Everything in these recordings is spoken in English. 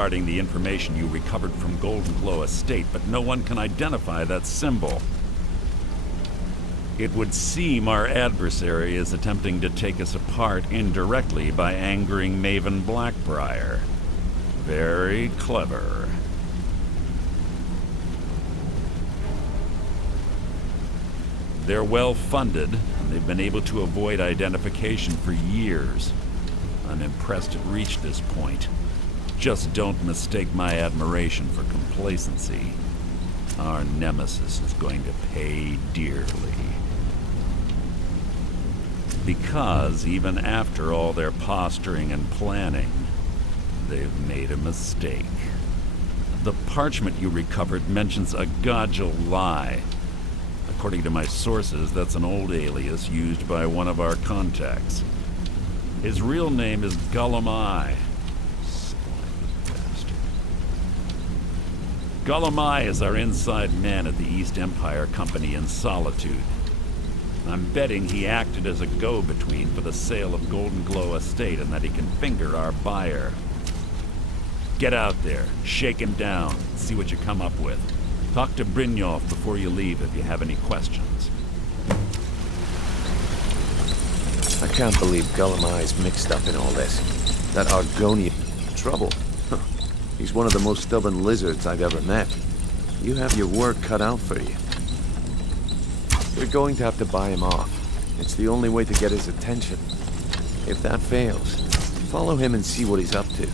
regarding the information you recovered from Golden Glow Estate, but no one can identify that symbol. It would seem our adversary is attempting to take us apart indirectly by angering Maven Blackbriar. Very clever. They're well funded, and they've been able to avoid identification for years. I'm impressed it reached this point. Just don't mistake my admiration for complacency. Our nemesis is going to pay dearly. Because even after all their posturing and planning, they've made a mistake. The parchment you recovered mentions a Godgel lie. According to my sources, that's an old alias used by one of our contacts. His real name is Gullum Eye. Gullum Eye is our inside man at the East Empire Company in Solitude. I'm betting he acted as a go-between for the sale of Golden Glow Estate and that he can finger our buyer. Get out there, shake him down, see what you come up with. Talk to Brynjolf before you leave if you have any questions. I can't believe Gullum Eye's mixed up in all this. That Argonian trouble. He's one of the most stubborn lizards I've ever met. You have your work cut out for you. You're going to have to buy him off. It's the only way to get his attention. If that fails, follow him and see what he's up to.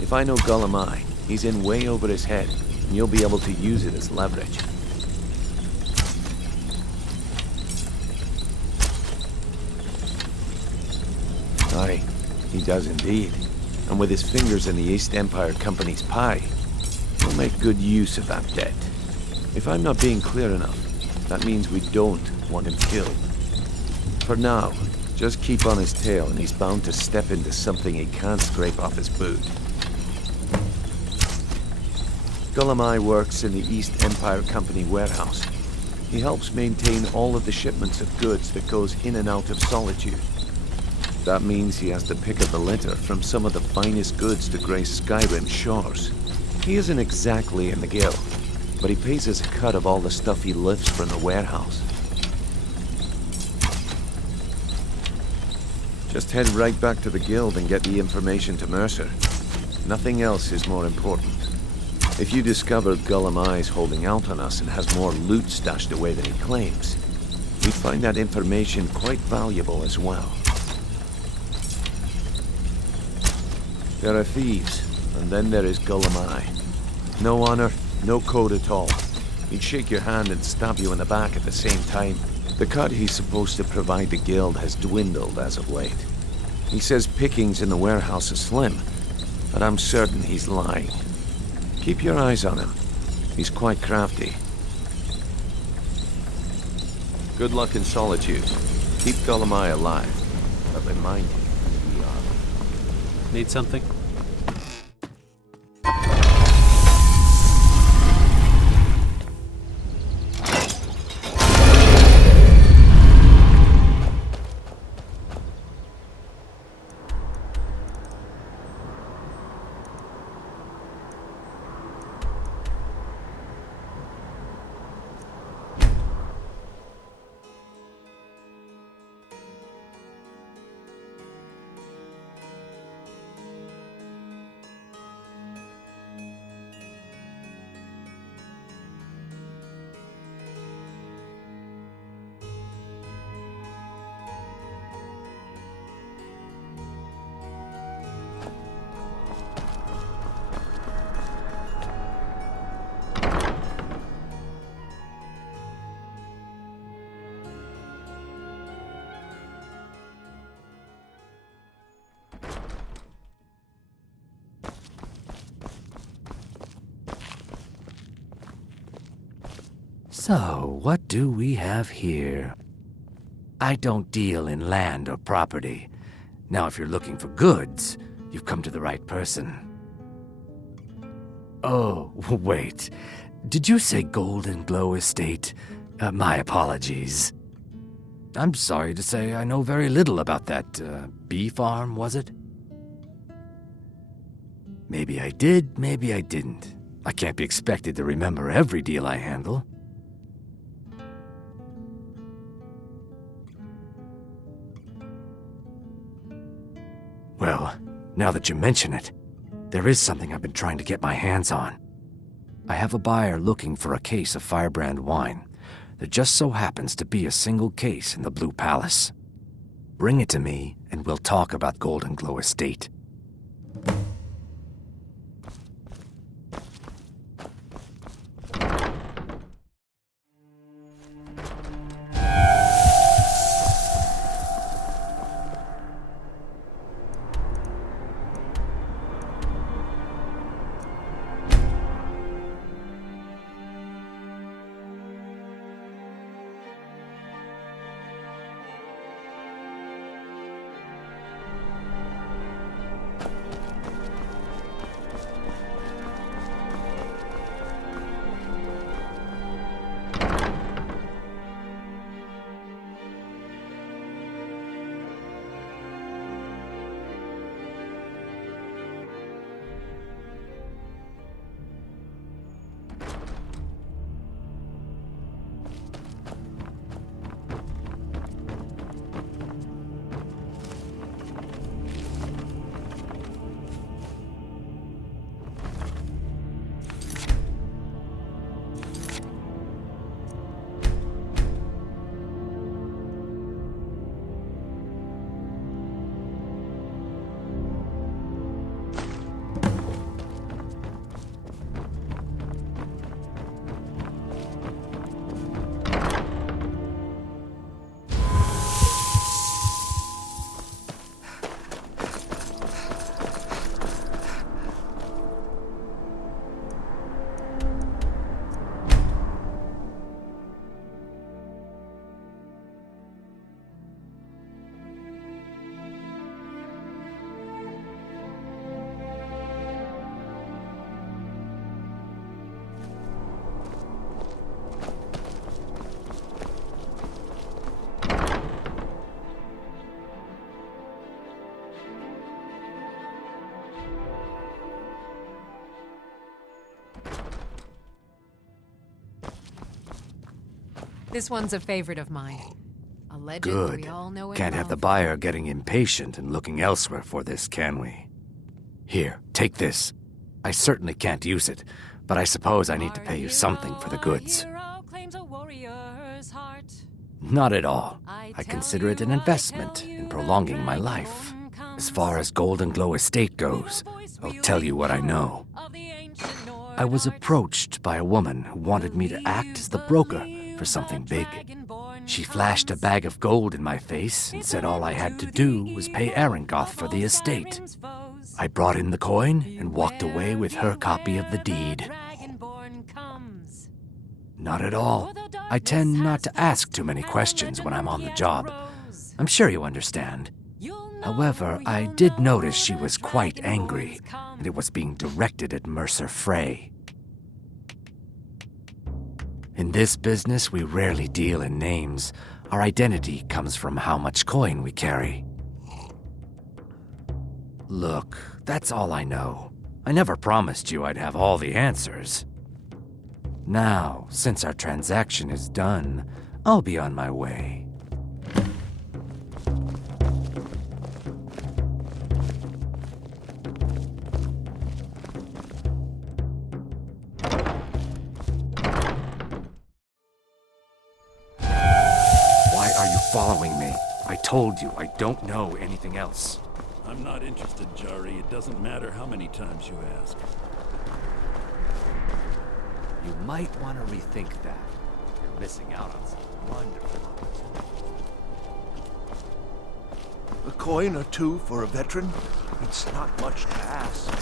If I know Gullum Eye, he's in way over his head, and you'll be able to use it as leverage. Aye, he does indeed. And with his fingers in the East Empire Company's pie, he'll make good use of that debt. If I'm not being clear enough, that means we don't want him killed. For now, just keep on his tail and he's bound to step into something he can't scrape off his boot. Gullum Eye works in the East Empire Company warehouse. He helps maintain all of the shipments of goods that goes in and out of Solitude. That means he has the pick of the litter from some of the finest goods to grace Skyrim shores. He isn't exactly in the guild, but he pays us a cut of all the stuff he lifts from the warehouse. Just head right back to the guild and get the information to Mercer. Nothing else is more important. If you discover Gullum Eye's holding out on us and has more loot stashed away than he claims, we'd find that information quite valuable as well. There are thieves, and then there is Gullum Eye. No honor, no code at all. He'd shake your hand and stab you in the back at the same time. The cut he's supposed to provide the guild has dwindled as of late. He says pickings in the warehouse are slim, but I'm certain he's lying. Keep your eyes on him. He's quite crafty. Good luck in Solitude. Keep Gullum Eye alive, but remind him who we are. Need something? So, what do we have here? I don't deal in land or property. Now, if you're looking for goods, you've come to the right person. Oh, wait. Did you say Golden Glow Estate? My apologies. I'm sorry to say I know very little about that bee farm, was it? Maybe I did, maybe I didn't. I can't be expected to remember every deal I handle. Well, now that you mention it, there is something I've been trying to get my hands on. I have a buyer looking for a case of Firebrand wine. There just so happens to be a single case in the Blue Palace. Bring it to me, and we'll talk about Golden Glow Estate. This one's a favorite of mine. A legend Good. we all know and Can't have the love. buyer getting impatient and looking elsewhere for this, can we? Here, take this. I certainly can't use it, but I suppose I need to pay you something for the goods. Not at all. I consider it an investment in prolonging my life. As far as Golden Glow Estate goes, I'll tell you what I know. I was approached by a woman who wanted me to act as the broker for something big. She flashed a bag of gold in my face and said all I had to do was pay Arangoth for the estate. I brought in the coin and walked away with her copy of the deed. Not at all. I tend not to ask too many questions when I'm on the job. I'm sure you understand. However, I did notice she was quite angry, and it was being directed at Mercer Frey. In this business, we rarely deal in names. Our identity comes from how much coin we carry. Look, that's all I know. I never promised you I'd have all the answers. Now, since our transaction is done, I'll be on my way. Why are you following me? I told you I don't know anything else. I'm not interested, Jari. It doesn't matter how many times you ask. You might want to rethink that. You're missing out on some wonderful opportunities. A coin or two for a veteran? It's not much to ask.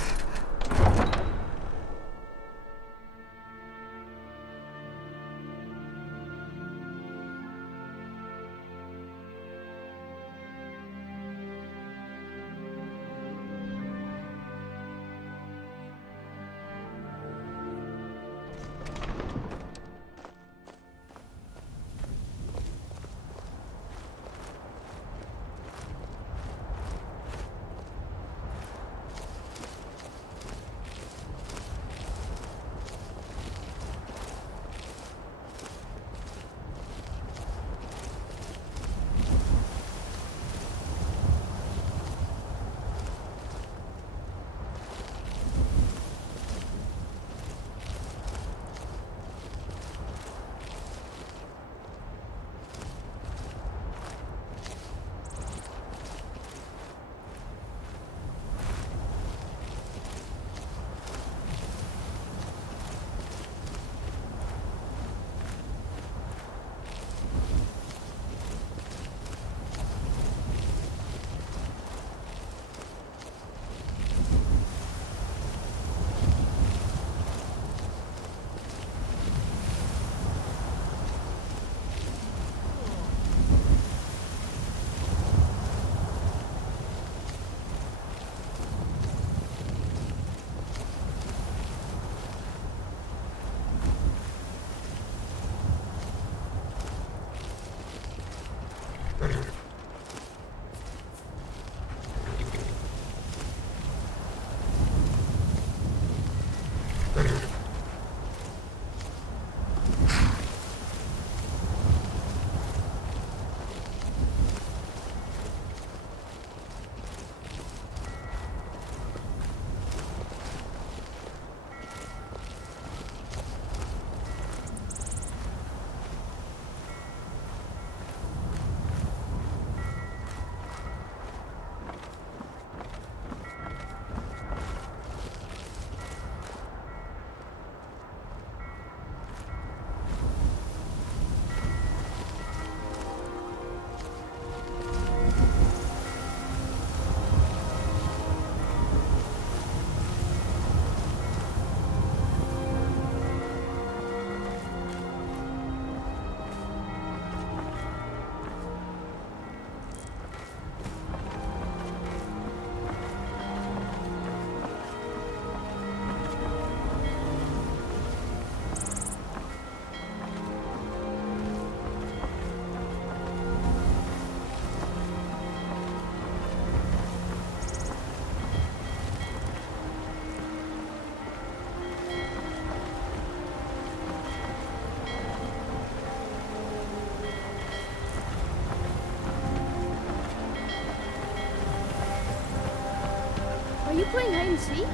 can see.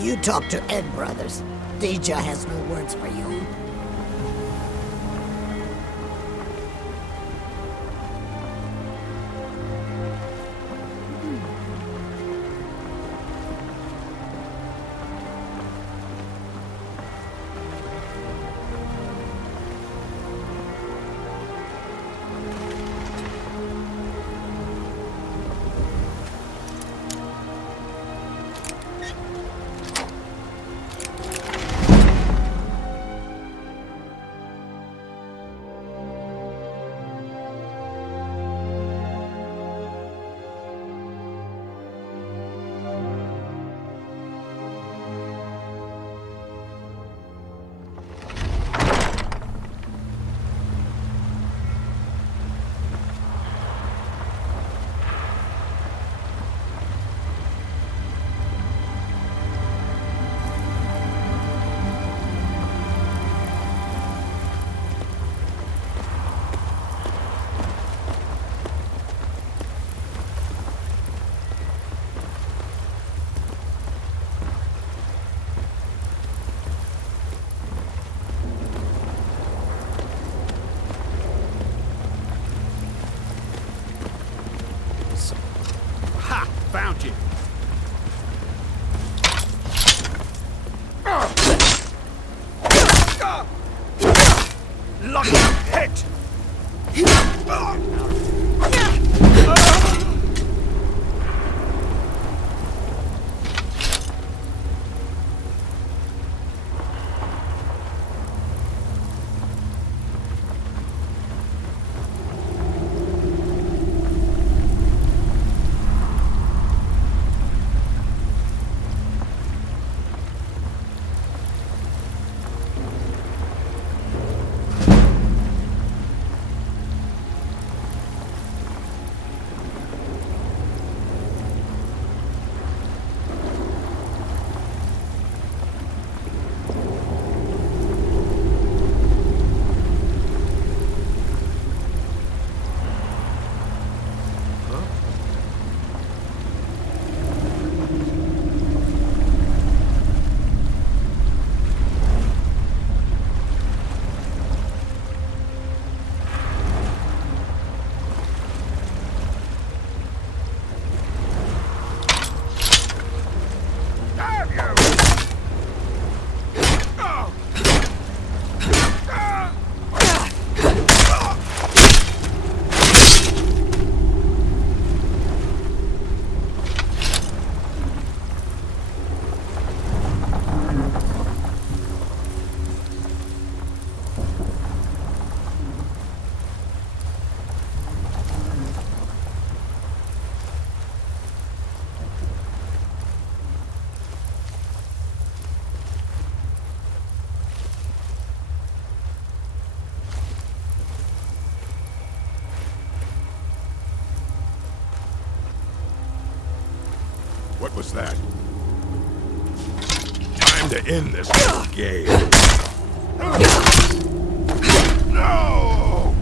You talk to Ed Brothers. Deja has no words for you. Found you. Lucky hit! What was that? Time to end this game. No!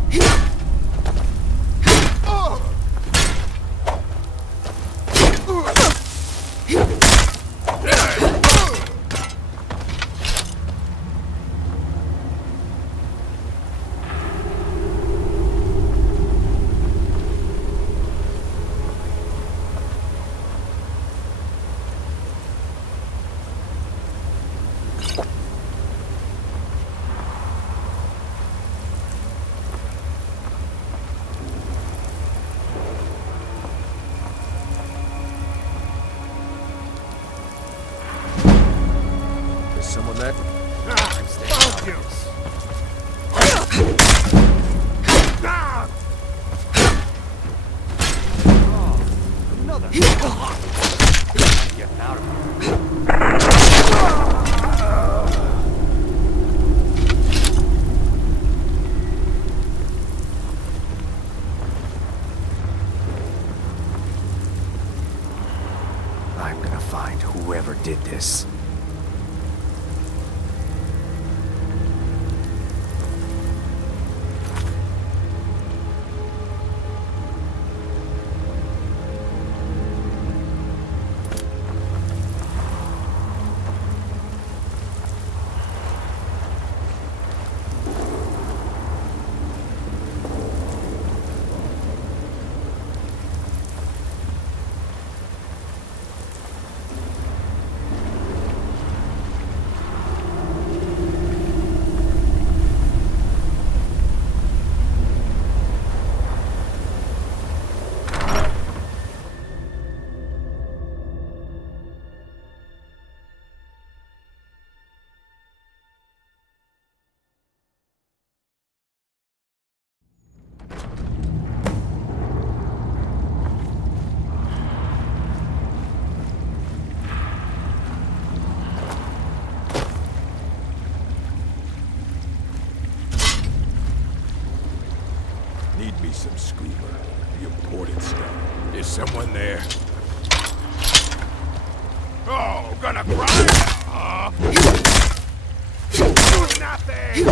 Someone that... Fuck you! Another. Getting out of here. whoever did this. Need me some screamer. The imported stuff. Is someone there? Oh, gonna cry? Do nothing!